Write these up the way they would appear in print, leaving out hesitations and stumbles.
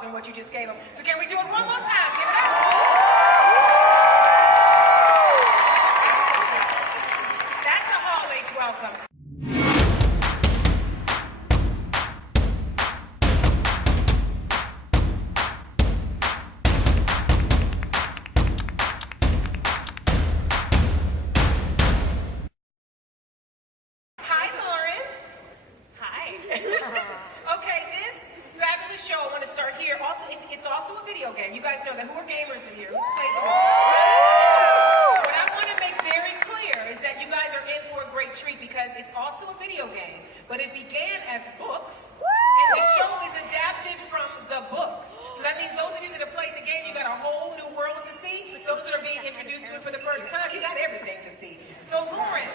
applause in what you just gave them. So can we do it one more time? Give it up. That's a Hall H welcome. Hi, Lauren. Hi. Okay, this fabulous show, I want to start here. Also, it's also a video game. You guys know that. Who are gamers in here? Who's played the Witcher? What I want to make very clear is that you guys are in for a great treat because it's also a video game, but it began as books, and the show is adapted from the books. So that means those of you that have played the game, you got a whole new world to see. Those that are being introduced to it for the first time, you got everything to see. So, Lauren,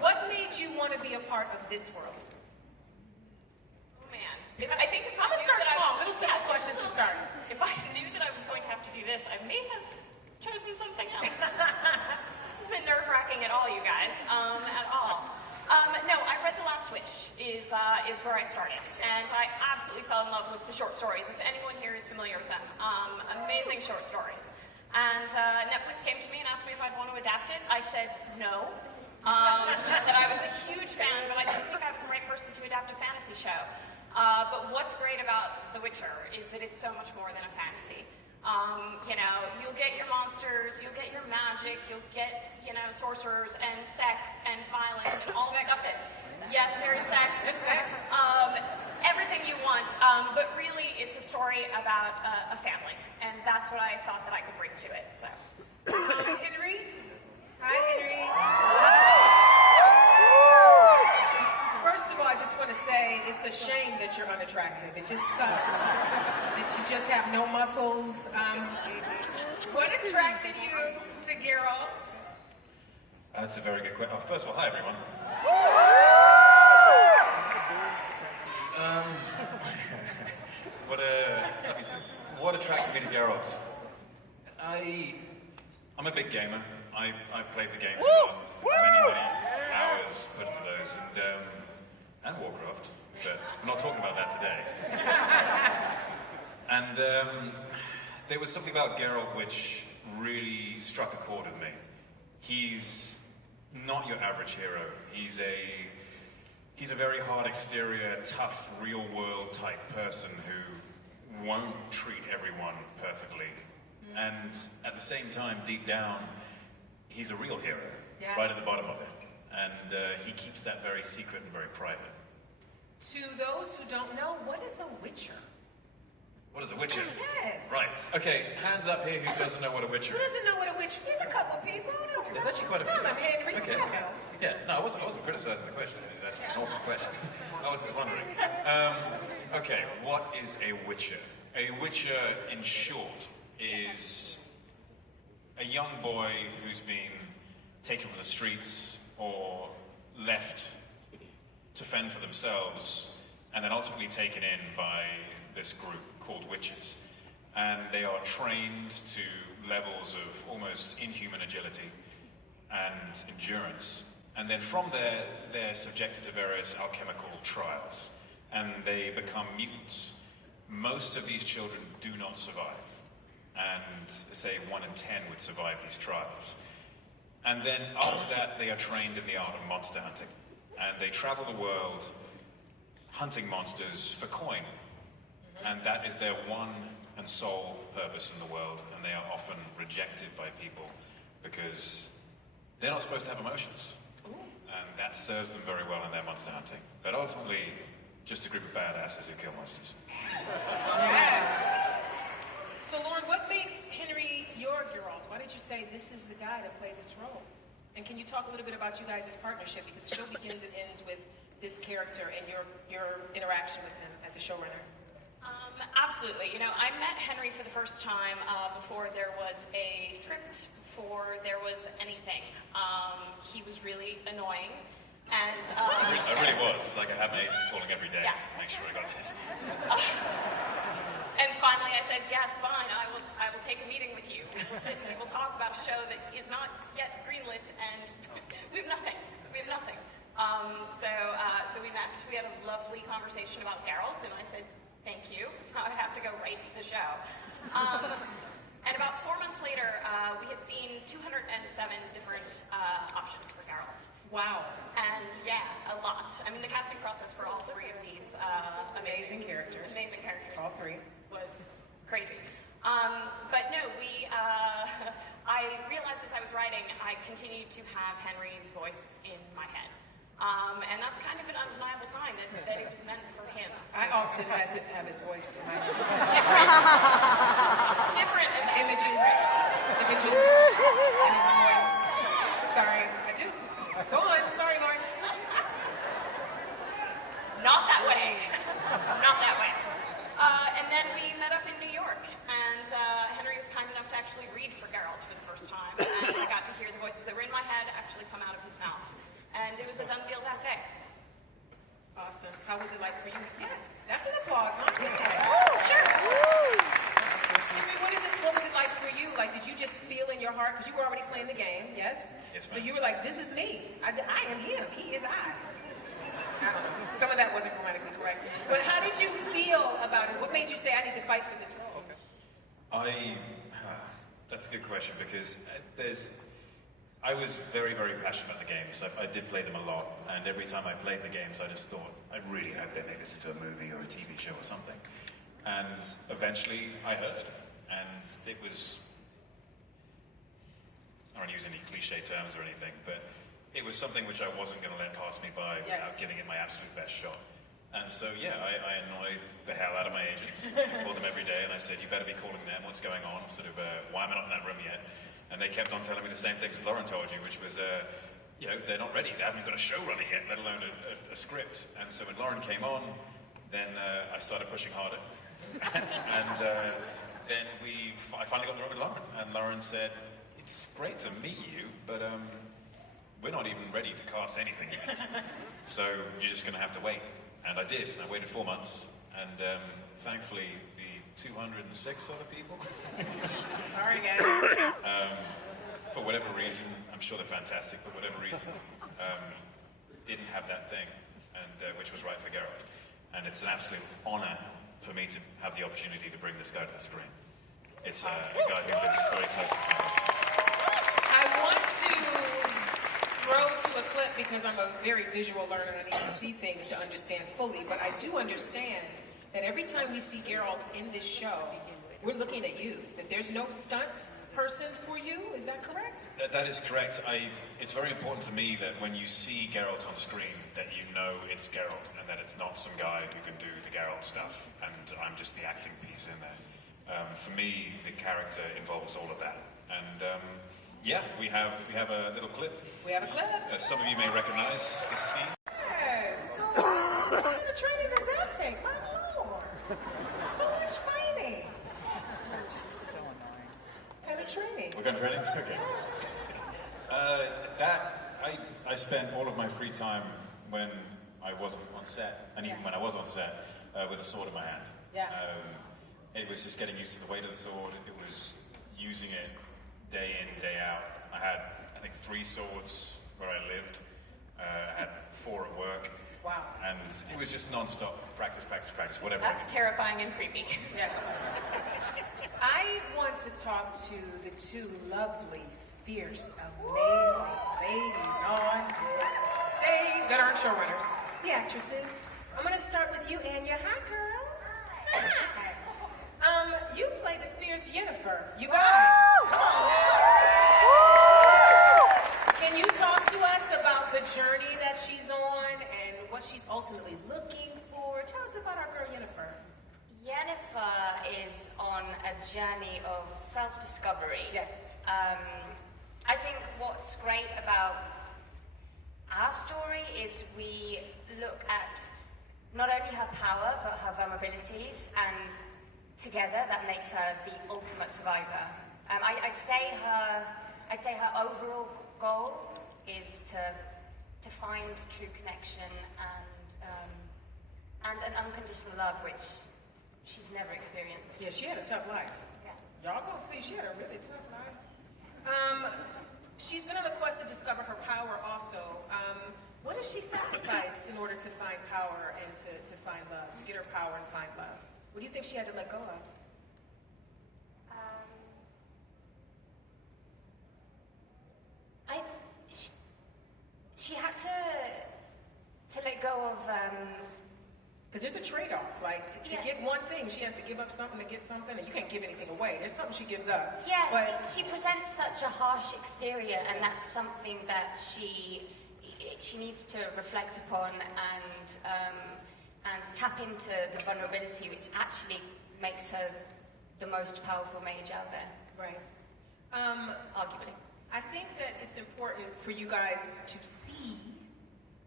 what made you want to be a part of this world? I think if I'm gonna start small, little simple questions to start. If I knew that I was going to have to do this, I may have chosen something else. This isn't nerve-wracking at all, you guys, at all. No, I read The Last Wish is where I started, and I absolutely fell in love with the short stories. If anyone here is familiar with them, amazing short stories. And Netflix came to me and asked me if I'd want to adapt it. I said no. That I was a huge fan, but I didn't think I was the right person to adapt a fantasy show. But what's great about The Witcher is that it's so much more than a fantasy. You know, you'll get your monsters, you'll get your magic, you'll get, you know, sorcerers and sex and violence and all the stuff. Yes, there is sex. Everything you want. But really, it's a story about a family, and that's what I thought that I could bring to it. So, Henry? Hi, Henry. First of all, I just want to say it's a shame that you're unattractive. It just sucks that you just have no muscles. What attracted you to Geralt? That's a very good question. Oh, first of all, hi everyone. What attracted me to Geralt? I'm a big gamer. I've played the games a lot. Many hours put into those, and Warcraft, but I'm not talking about that today. And there was something about Geralt which really struck a chord with me. He's not your average hero. He's a very hard exterior, tough, real-world type person who won't treat everyone perfectly. And at the same time, deep down, he's a real hero, right at the bottom of it. And he keeps that very secret and very private. To those who don't know, what is a Witcher? What is a Witcher? Yes. Right. Okay, hands up here who doesn't know what a Witcher Who is. doesn't know what a Witcher is? There's a couple of people. There's actually quite a few. Tell them, Henry. Okay. Tell them. Yeah, no, I wasn't criticizing the question. That's an awesome question. I was just wondering. Okay, what is a Witcher? A Witcher, in short, is a young boy who's been taken from the streets or left to fend for themselves, and then ultimately taken in by this group called witches. And they are trained to levels of almost inhuman agility and endurance. And then from there, they're subjected to various alchemical trials, and they become mutants. Most of these children do not survive, and say 1 in 10 would survive these trials. And then after that, they are trained in the art of monster hunting. And they travel the world hunting monsters for coin. And that is their one and sole purpose in the world. And they are often rejected by people because they're not supposed to have emotions. And that serves them very well in their monster hunting. But ultimately, just a group of badasses who kill monsters. Yes. So, Lauren, what makes Henry your Geralt? Why did you say this is the guy to play this role? And can you talk a little bit about you guys' partnership? Because the show begins and ends with this character and your interaction with him as a showrunner. Absolutely. You know, I met Henry for the first time before there was a script, before there was anything. He was really annoying. And I really was. Like I had my agents calling every day to make sure I got this. And finally I said, yes, fine, I will take a meeting with you. We'll sit and we will talk about a show that is not yet greenlit, and we have nothing. So we met. We had a lovely conversation about Geralt, and I said, Thank you. I have to go write the show. And about 4 months later, we had seen 207 different options for Geralt. Wow. And yeah, a lot. I mean, the casting process for all three of these Amazing characters. All three. Was crazy. But no, I realized as I was writing, I continued to have Henry's voice in my head. And that's kind of an undeniable sign that it was meant for him. I often have his voice in my head. Different Images and his voice. Sorry, I do. Go on. Sorry, Lauren. Not that way. Not that way. And then we met up in New York, and Henry was kind enough to actually read for Geralt for the first time, and I got to hear the voices that were in my head actually come out of his mouth. And it was a done deal that day. Awesome. How was it like for you? Yes. That's an applause, huh? Yes. Sure. I mean, what was it like for you? Like, did you just feel in your heart, because you were already playing the game, yes? Yes, so ma'am. you were like, this is me. I am him. He is I don't know. Some of that wasn't grammatically correct. But how did you feel about it? What made you say, I need to fight for this role? That's a good question, because I was very, very passionate about the games. I did play them a lot, and every time I played the games, I just thought, I really hope they make this into a movie or a TV show or something. And eventually, I heard, and it was, I don't want to use any cliche terms or anything, but it was something which I wasn't going to let pass me by without giving it my absolute best shot. And so, yeah, I annoyed the hell out of my agents. I called them every day, and I said, you better be calling them, what's going on? Sort of, why am I not in that room yet? And they kept on telling me the same things that Lauren told you, which was, they're not ready. They haven't got a showrunner yet, let alone a script. And so when Lauren came on, then I started pushing harder. And then I finally got the room with Lauren. And Lauren said, it's great to meet you, but we're not even ready to cast anything yet. So you're just going to have to wait. And I did. I waited 4 months. And thankfully, the 206 other people. Sorry, guys. For whatever reason, I'm sure they're fantastic, but whatever reason, didn't have that thing, and which was right for Geralt. And it's an absolute honor for me to have the opportunity to bring this guy to the screen. It's a guy who lives very close to me. I want to throw to a clip because I'm a very visual learner and I need to see things to understand fully, but I do understand that every time we see Geralt in this show, we're looking at you, that there's no stunts person for you, is that correct? That is correct. It's very important to me that when you see Geralt on screen, that you know it's Geralt and that it's not some guy who can do the Geralt stuff and I'm just the acting piece in there. For me, the character involves all of that. And we have a little clip. We have a clip. Some of you may recognize this scene. Yes. So, what kind of training does that take? My Lord. So much fighting. She's so annoying. What kind of training? We're going to training? Okay. I spent all of my free time when I wasn't on set, and even when I was on set, with a sword in my hand. Yeah. It was just getting used to the weight of the sword. It was using it day in, day out. I had, I think, 3 swords where I lived. I had 4 at work. Wow. And it was just non-stop practice, whatever. That's terrifying and creepy. Yes. I want to talk to the 2 lovely, fierce, amazing ladies on this stage that aren't showrunners, the actresses. I'm going to start with you, Anya. Hi, girl. Hi. You play the fierce Yennefer. You guys, come on now. Can you talk to us about the journey that she's on and what she's ultimately looking for? Tell us about our girl Yennefer. Yennefer is on a journey of self-discovery. Yes. I think what's great about our story is we look at not only her power but her vulnerabilities, and together that makes her the ultimate survivor. I'd say her overall goal is to find true connection and an unconditional love, which she's never experienced. Yeah, she had a tough life. Yeah. Y'all gonna see she had a really tough life. She's been on the quest to discover her power also. What has she sacrificed in order to find power and to find love, to get her power and find love? What do you think she had to let go of? She had to let go of. Because there's a trade-off. Like, to get one thing, she has to give up something to get something, and you can't give anything away. There's something she gives up. Yeah, but she presents such a harsh exterior, and that's something that she needs to reflect upon and tap into the vulnerability, which actually makes her the most powerful mage out there. Right. Arguably. I think that it's important for you guys to see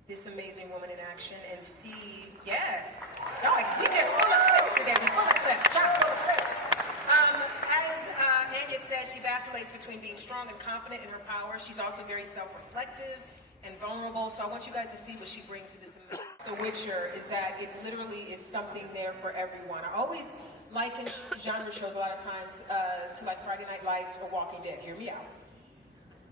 this amazing woman in action and see, yes. No, we just full of clips today. We full of clips. Chock full of clips. As Anya said, she vacillates between being strong and confident in her power. She's also very self-reflective and vulnerable. So I want you guys to see what she brings to this amazing. The Witcher is that it literally is something there for everyone. I always liken genre shows a lot of times to like Friday Night Lights or Walking Dead. Hear me out.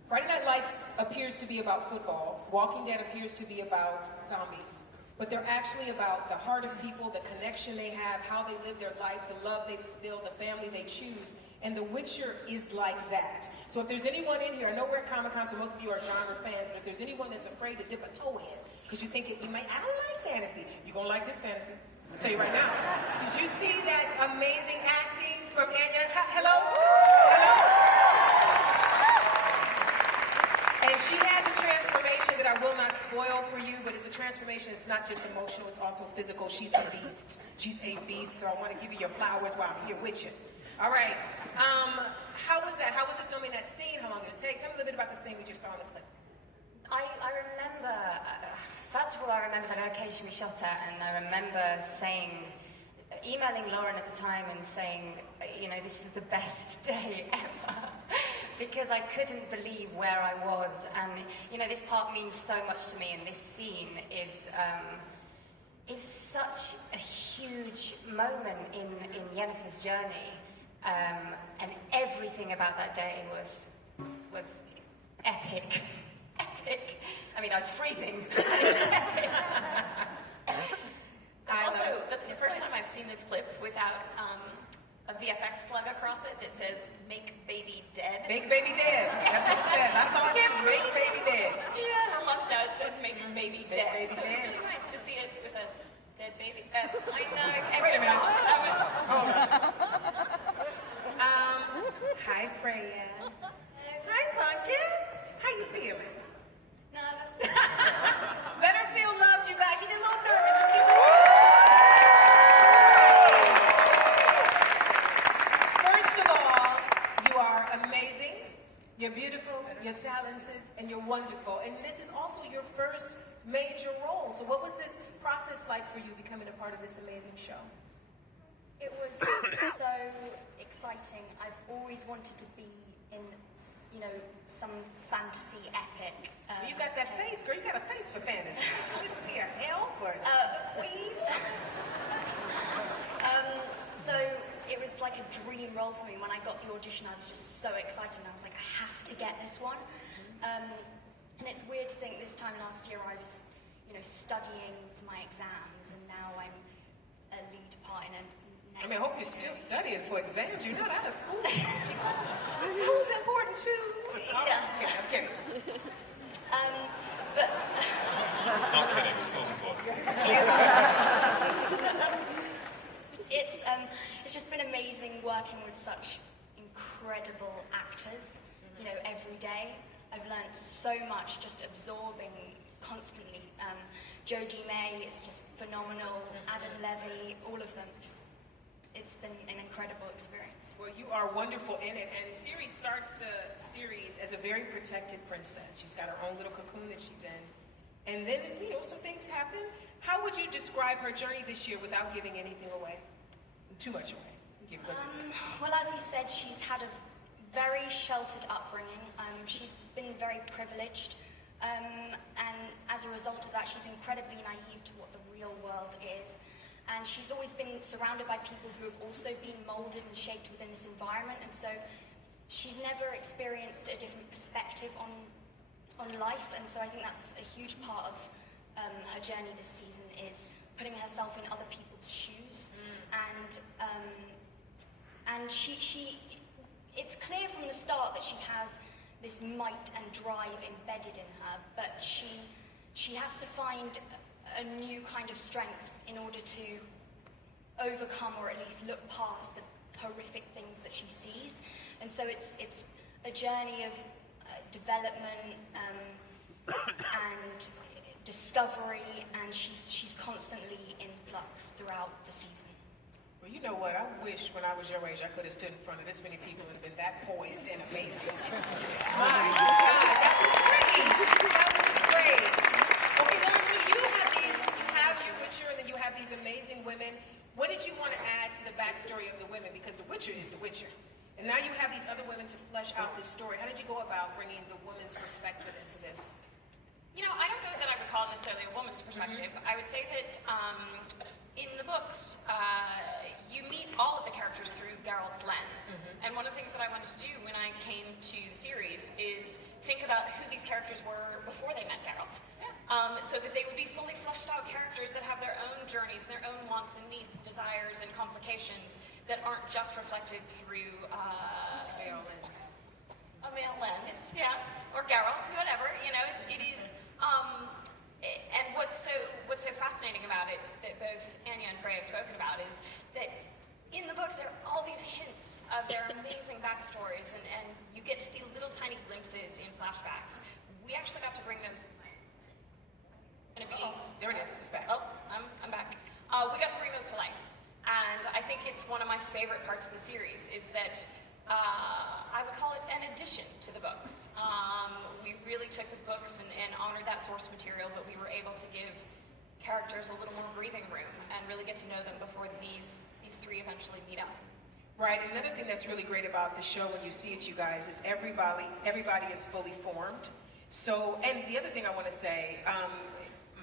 Friday Night Lights appears to be about football. Walking Dead appears to be about zombies. But they're actually about the heart of people, the connection they have, how they live their life, the love they build, the family they choose. And The Witcher is like that. So if there's anyone in here, I know we're at Comic-Con, so most of you are genre fans, but if there's anyone that's afraid to dip a toe in, because you think I don't like fantasy, you're going to like this fantasy. I'll tell you right now. Did you see that amazing acting from Anya? Hello? Hello? And she has a transformation that I will not spoil for you, but it's a transformation. It's not just emotional, it's also physical. She's a beast. She's a beast, so I want to give you your flowers while I'm here with you. All right. How was that? How was it filming that scene? How long did it take? Tell me a little bit about the scene we just saw in the clip. I remember, first of all, I remember the location we shot at, and I remember emailing Lauren at the time and saying, this is the best day ever. Because I couldn't believe where I was, and this part means so much to me, and this scene is such a huge moment in Yennefer's journey, and everything about that day was epic, epic. I mean, I was freezing. It was epic. That's the first time I've seen this clip without a VFX slug across it that says "Make Baby Dead." Make baby dead. That's what it says. I saw it. Make baby dead. Yeah, for months now it said "Make Baby Dead." Baby So dead. it's really nice to see it with a dead baby. I know. Wait a minute. Hold on. Hi, Freya. Hi, Pumpkin. How you feeling? Nervous. Let her feel loved, you guys. She's a little nervous. Let's keep this. First of all, you are amazing. You're beautiful. You're talented, and you're wonderful. And this is also your first major role. So, what was this process like for you becoming a part of this amazing show? It was so exciting. I've always wanted to be in, some fantasy epic. You got that face, girl. You got a face for fantasy. You should just be an elf or the queens. So it was like a dream role for me. When I got the audition, I was just so excited. And I was like, I have to get this one. And it's weird to think this time last year I was, studying for my exams, and now I'm a lead part in a. I mean, I hope you're still studying for exams. You're not out of school. School's important too. I'm kidding. But Not kidding, school's important. It's just been amazing working with such incredible actors, every day. I've learned so much just absorbing constantly. Jodie May is just phenomenal, Adam Levy, all of them. It's been an incredible experience. Well, you are wonderful in it, and the series starts the series as a very protected princess. She's got her own little cocoon that she's in. And then, some things happen. How would you describe her journey this year without giving anything away? Too much away. Well, as you said, she's had a very sheltered upbringing. She's been very privileged. And as a result of that, she's incredibly naive to what the real world is. And she's always been surrounded by people who have also been molded and shaped within this environment. And so she's never experienced a different perspective on life. And so I think that's a huge part of her journey this season, is putting herself in other people's shoes, and she it's clear from the start that she has this might and drive embedded in her, but she has to find a new kind of strength in order to overcome or at least look past the horrific things that she sees. And so it's a journey of development and discovery, and she's constantly in flux throughout the season. Well, you know what? I wish when I was your age I could have stood in front of this many people and been that poised and amazing. My God, that was great. That was great. Okay, Lauren, so you have your Witcher, and then you have these amazing women. What did you want to add to the backstory of the women? Because the Witcher is the Witcher. And now you have these other women to flesh out this story. How did you go about bringing the woman's perspective into this? You know, I don't know that I would call it necessarily a woman's perspective. I would say that in the books, you meet all of the characters through Geralt's lens. And one of the things that I wanted to do when I came to the series is think about who these characters were before they met Geralt. So that they would be fully fleshed out characters that have their own journeys, their own wants and needs, desires and complications that aren't just reflected through a male lens, yeah, or Geralt, whatever. You know, it is. And what's so fascinating about it that both Anya and Freya have spoken about is that in the books there are all these hints of their amazing backstories, and you get to see little tiny glimpses in flashbacks. We actually got to bring those. There it is. It's back. Oh, I'm back. We got to bring those to life, and I think it's one of my favorite parts of the series is that I would call it an addition to the books. We really took the books and honored that source material, but we were able to give characters a little more breathing room and really get to know them before these three eventually meet up. Right, and another thing that's really great about the show when you see it, you guys, is everybody is fully formed. So, and the other thing I want to say,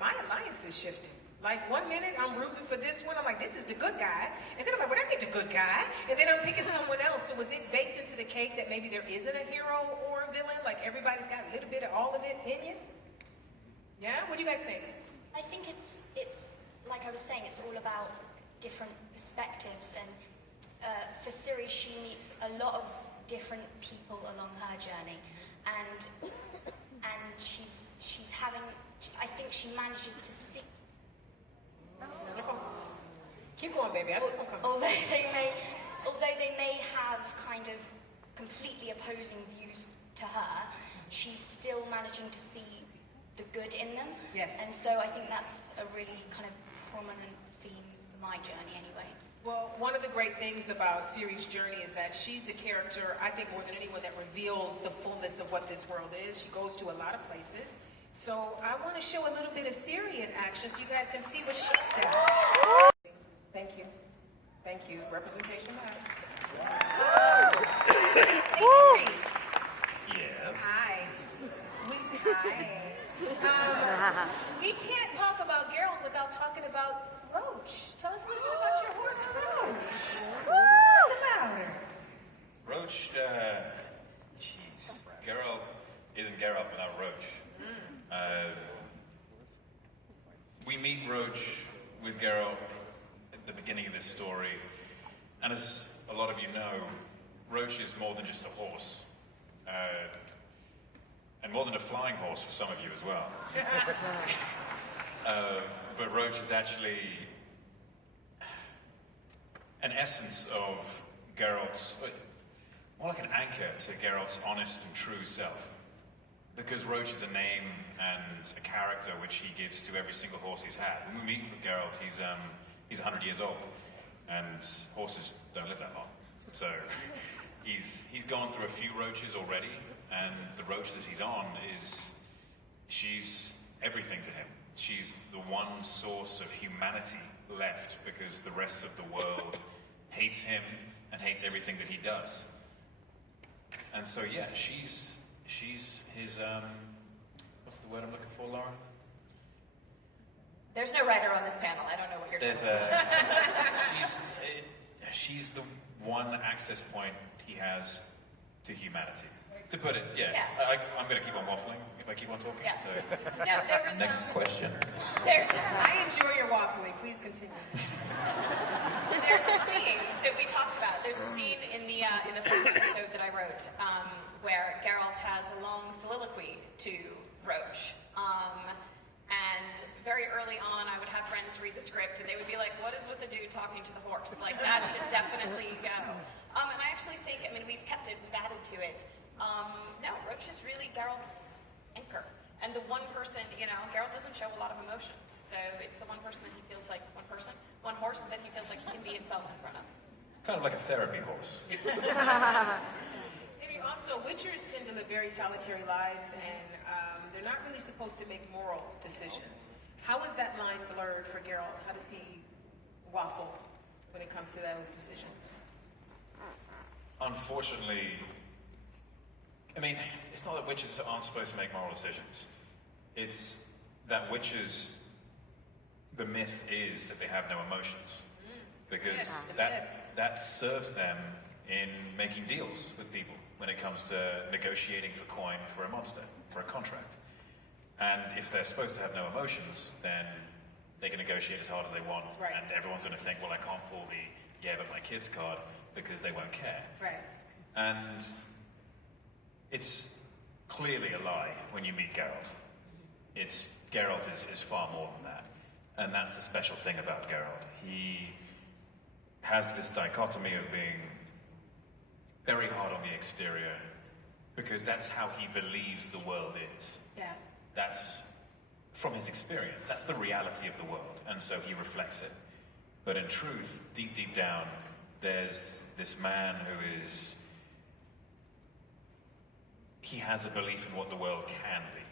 my alliance is shifting. Like 1 minute I'm rooting for this one, I'm like, this is the good guy. And then I'm like, well, that ain't the good guy. And then I'm picking someone else. So was it baked into the cake that maybe there isn't a hero or a villain? Like everybody's got a little bit of all of it in you? Yeah? What do you guys think? I think it's like I was saying, it's all about different perspectives, and for Ciri, she meets a lot of different people along her journey, and she's having, I think she manages to see. Keep going, baby. I just gonna come. Although they may have kind of completely opposing views to her, she's still managing to see the good in them. Yes. And so I think that's a really kind of prominent theme for my journey anyway. Well, one of the great things about Ciri's journey is that she's the character, I think more than anyone, that reveals the fullness of what this world is. She goes to a lot of places. So I want to show a little bit of Ciri in action so you guys can see what she does. Thank you. Thank you. Representation matters. Henry. Yeah. Hi. We can't talk about Geralt without talking about Roach. Tell us a little bit about your horse, Roach. What's about her? Roach, jeez. Geralt isn't Geralt without Roach. We meet Roach with Geralt at the beginning of this story, and as a lot of you know, Roach is more than just a horse, and more than a flying horse for some of you as well. But Roach is actually an essence of Geralt's, more like an anchor to Geralt's honest and true self. Because Roach is a name and a character which he gives to every single horse he's had. When we meet with Geralt, he's 100 years old, and horses don't live that long. So he's gone through a few Roaches already, and the Roach that he's on she's everything to him. She's the one source of humanity left, because the rest of the world hates him and hates everything that he does. And so yeah, she's his, what's the word I'm looking for, Lauren? There's no writer on this panel. I don't know what you're talking about. She's the one access point he has to humanity. To put it, yeah. Yeah. I'm going to keep on waffling if I keep on talking. Yeah. So. No, there was Next question. There's I enjoy your waffling. Please continue. There's a scene that we talked about. There's a scene in the first episode that I wrote where Geralt has a long soliloquy to Roach. And very early on, I would have friends read the script, and they would be like, "What is with the dude talking to the horse? Like that should definitely go." And I actually think, I mean, we've kept it, we've added to it. No, Roach is really Geralt's anchor. And the one person, Geralt doesn't show a lot of emotions. So it's the one person that he feels like, one horse that he feels like he can be himself in front of. Kind of like a therapy horse. Maybe also, Witchers tend to live very solitary lives, and they're not really supposed to make moral decisions. How is that line blurred for Geralt? How does he waffle when it comes to those decisions? Unfortunately, I mean, it's not that witches aren't supposed to make moral decisions. It's that witches, the myth is that they have no emotions. Because that serves them in making deals with people when it comes to negotiating for coin for a monster, for a contract. And if they're supposed to have no emotions, then they can negotiate as hard as they want. Right. And everyone's going to think, well, I can't pull the "yeah, but my kids" card because they won't care. Right. And it's clearly a lie when you meet Geralt. Geralt is far more than that. And that's the special thing about Geralt. He has this dichotomy of being very hard on the exterior because that's how he believes the world is. Yeah. That's from his experience. That's the reality of the world. And so he reflects it. But in truth, deep, deep down, there's this man who is... he has a belief in what the world can be.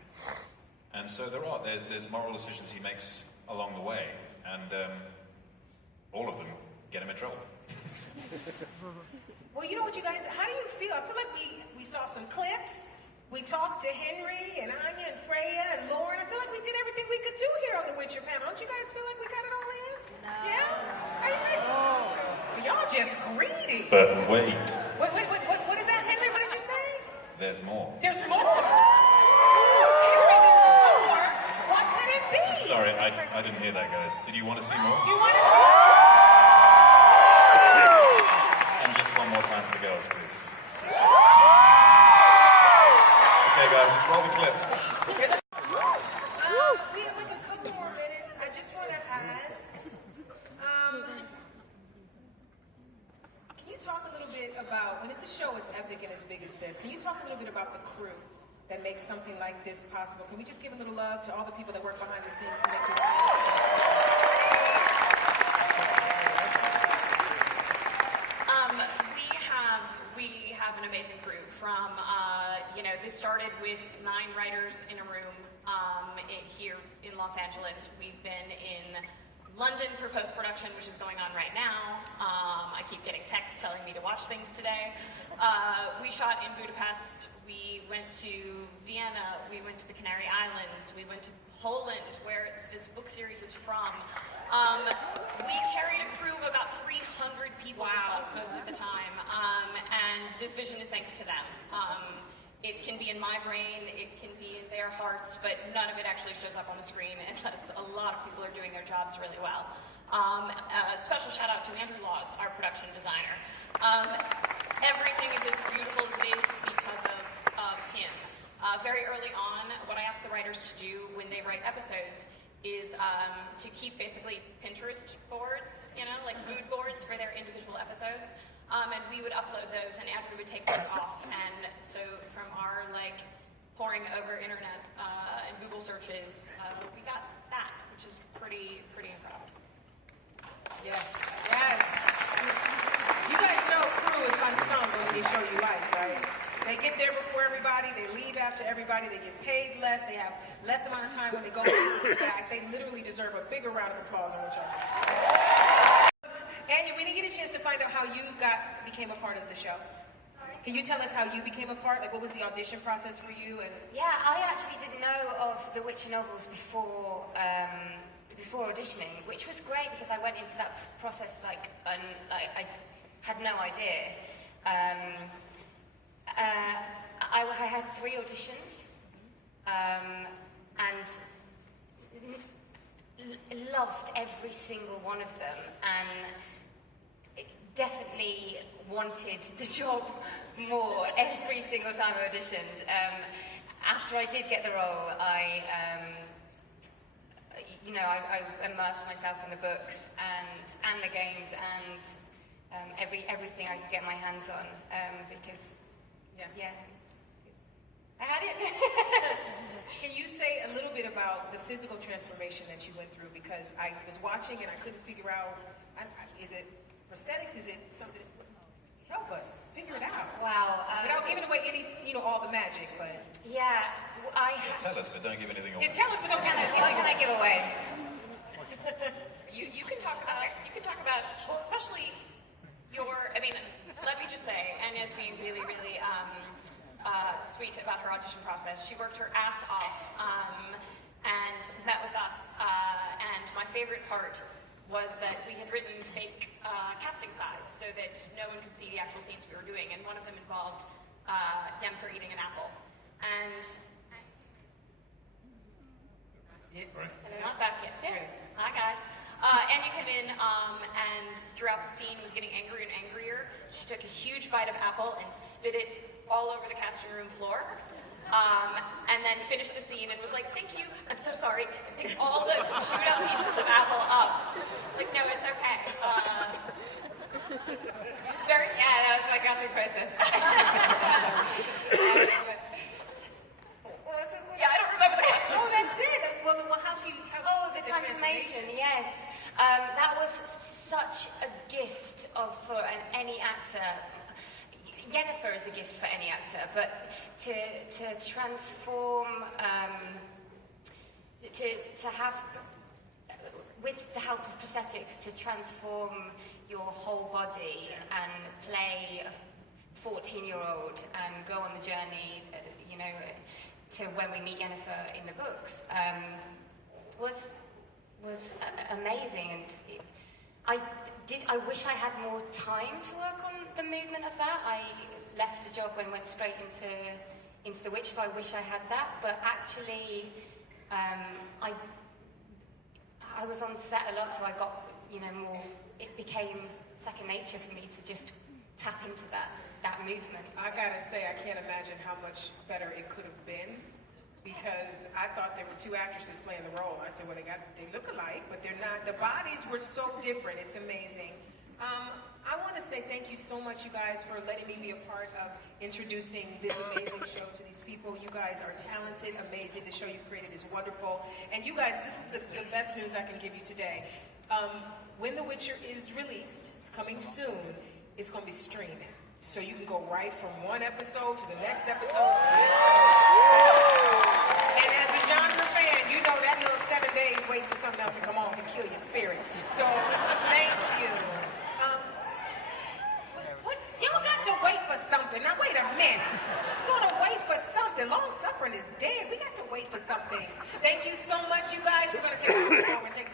And so there's moral decisions he makes along the way. And all of them get him in trouble. Well, you know what, you guys, how do you feel? I feel like we saw some clips. We talked to Henry and Anya and Freya and Lauren. I feel like we did everything we could do here on the Witcher panel. Don't you guys feel like we got it all in? No. Yeah? How you feel? Well, y'all just greedy. But wait. What is that, Henry? What did you say? There's more. There's more. Henry, there's more. What could it be? Sorry, I didn't hear that, guys. Did you want to see more? You want to see? And just one more time for the girls, please. Okay, guys, let's roll the clip. We have like a couple more minutes. I just want to ask, can you talk a little bit about, when it's a show as epic and as big as this, can you talk a little bit about the crew that makes something like this possible? Can we just give a little love to all the people that work behind the scenes to make this happen? We have an amazing crew. From this started with 9 writers in a room here in Los Angeles. We've been in London for post-production, which is going on right now. I keep getting texts telling me to watch things today. We shot in Budapest. We went to Vienna. We went to the Canary Islands. We went to Poland, where this book series is from. We carried a crew of about 300 people with us most of the time, and this vision is thanks to them. It can be in my brain, it can be in their hearts, but none of it actually shows up on the screen unless a lot of people are doing their jobs really well. A special shout out to Andrew Laws, our production designer. Everything is as beautiful as it is because of him. Very early on, what I ask the writers to do when they write episodes is to keep basically Pinterest boards, like mood boards for their individual episodes. And we would upload those, and Andrew would take those off. And so from our poring over internet and Google searches, we got that, which is pretty incredible. Yes. You guys know crew is ensemble when they show you life, right? They get there before everybody, they leave after everybody, they get paid less, they have less amount of time when they go back to the back. They literally deserve a bigger round of applause than what y'all do. Anya, we didn't get a chance to find out how you became a part of the show. Can you tell us how you became a part? What was the audition process for you? And yeah, I actually didn't know of the Witcher novels before auditioning, which was great because I went into that process I had no idea. I had 3 auditions, and loved every single one of them, and definitely wanted the job more every single time I auditioned. After I did get the role, I immersed myself in the books and the games and everything I could get my hands on, because I had it. Can you say a little bit about the physical transformation that you went through? Because I was watching and I couldn't figure out, is it prosthetics? Is it something? Help us figure it out. Wow. Without giving away all the magic, but. Yeah, Tell us, but don't give anything away. Yeah, tell us, but don't give anything What can I give away? You can talk about, well, especially let me just say, Anya's being really, really sweet about her audition process. She worked her ass off and met with us, and my favorite part was that we had written fake casting sides so that no one could see the actual scenes we were doing, and one of them involved Yennefer eating an apple. And not back yet. Yes. Hi guys. Anya came in and throughout the scene was getting angrier and angrier. She took a huge bite of apple and spit it all over the casting room floor. And then finished the scene and was like, "Thank you, I'm so sorry," and picked all the chewed out pieces of apple up. Like, no, it's okay. It was very sweet. Yeah, that was my casting process. Yeah, I don't remember the question. Oh, that's it. Well, The transformation, yes. That was such a gift for any actor. Yennefer is a gift for any actor, but to transform, to have, with the help of prosthetics, to transform your whole body and play a 14-year-old and go on the journey, to when we meet Yennefer in the books, was amazing. And I wish I had more time to work on the movement of that. I left the job and went straight into The Witch, so I wish I had that. But actually, I was on set a lot, so I got more. It became second nature for me to just tap into that movement. I gotta say, I can't imagine how much better it could have been, because I thought there were 2 actresses playing the role. I said, well, they look alike, but they're not. The bodies were so different. It's amazing. I want to say thank you so much, you guys, for letting me be a part of introducing this amazing show to these people. You guys are talented, amazing. The show you created is wonderful. And you guys, this is the best news I can give you today. When The Witcher is released, it's coming soon, it's going to be streamed. So you can go right from one episode to the next episode to the next episode. And as a genre fan, you know that little 7 days waiting for something else to come on can kill your spirit. So thank you. Y'all got to wait for something. Now wait a minute. You gotta wait for something. Long suffering is dead. We got to wait for some things. Thank you so much, you guys. We're gonna take a